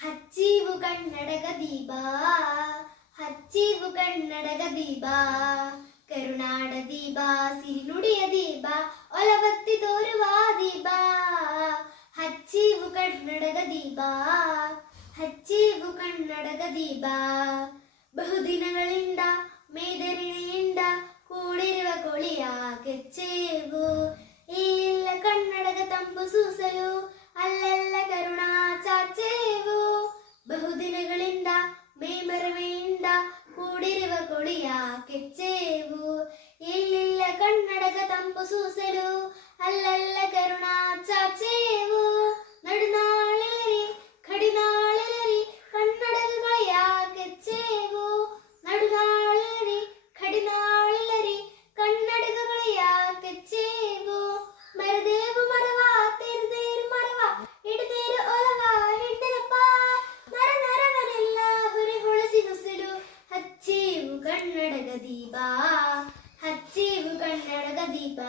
ಹಚ್ಚಿವು ಕನ್ನಡಕ ದೀಪ, ಹಚ್ಚಿವು ಕನ್ನಡಕ ದೀಪ, ಕರುನಾಡ ದೀಪ, ಸಿರಿನುಡಿಯ ದೀಪ, ಒಲವತ್ತಿ ತೋರುವ ದೀಪ. ಹಚ್ಚಿವು ಕನ್ನಡಕ ದೀಪ, ಹಚ್ಚಿವು ಕನ್ನಡಕ ದೀಪ, ಬಹುದಿನಗಳಿಂದ ಮೇದರಿಣಿಯಿಂದ ಕೂಡಿರುವ ಕೋಳಿಯ ಕೆಚ್ಚೇವು. ಇಲ್ಲಿಲ್ಲ ಕನ್ನಡದ ತಂಪು ಸೂಸಲು, ಅಲ್ಲೆಲ್ಲ ಕರುಣಾ ಚಾಚೇವು. ಬಹುದಿನಗಳಿಂದ ಮೇಮರವೆಯಿಂದ ಕೂಡಿರುವ ಕೋಳಿಯ ಕೆಚ್ಚೇವು. ಇಲ್ಲಿಲ್ಲ ಕನ್ನಡದ ತಂಪು ಸೂಸಲು, ಅಲ್ಲೆಲ್ಲ ಕರುಣಾ ಚಾಚೇವು. ನಡುನಾಳೆಲರಿ ಕಡಿನಾಳೆಲರಿ ಕನ್ನಡದ ಗೆಳೆಯ ಕೆಚ್ಚೇವು. ನಡುನಾಳೆಲರಿ ಕಡಿನಾಳೆಲರಿ ಕನ್ನಡದ ಗೆಳೆಯ ಕೆಚ್ಚೇವು. ಮರದೇವು ಮರವ ತೆರೆದೇರು ಮರವ ಹಿಡಿದೇರು ಒಲವ ಹಿಡ್ದೆನಪ್ಪ, ನರ ನರವನೆಲ್ಲ ಹುರಿ ಹೊಳಸಿ ಹೊಸಲು. ಹಚ್ಚಿವು ಕನ್ನಡದ ದೀಪ, ಹಚ್ಚಿವು ಕನ್ನಡದ ದೀಪ.